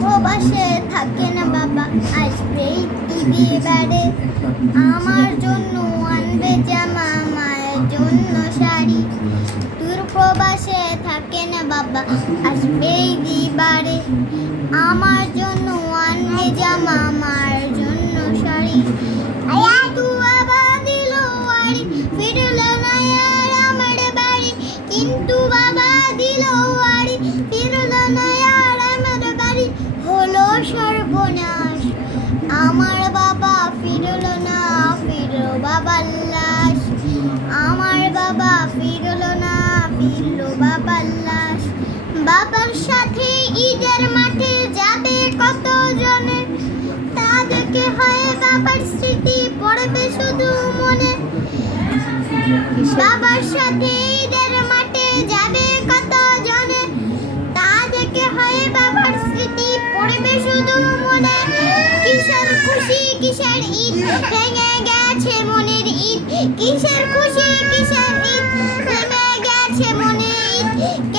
প্রবাসে থাকে না বাবা আসবে ইবিবারে আমার জন্য আনবে জামা, মায়ের জন্য শাড়ি। দূর প্রবাসে থাকে না বাবা আসবে দিবারে আমার জন্য আনবে জামা, মায়ের সর্বনাশ। আমার বাবা ফিরল না, ফিরল বাবার আমার বাবা ফিরল না, ফিরল বাবার বাবার সাথে ঈদের মাঠে যাবে কত জনে তা হয় বাবার স্মৃতি পড়বে শুধু মনে। বাবার সাথে ঈদের মাঠে যাবে কত জনে তা দেখে হয় বাবার স্মৃতি পড়বে শুধু ভেঙে গেছে মনের ঈদ কিসের খুশি কিসের ঈদ ভেঙে গেছে মনের ঈদ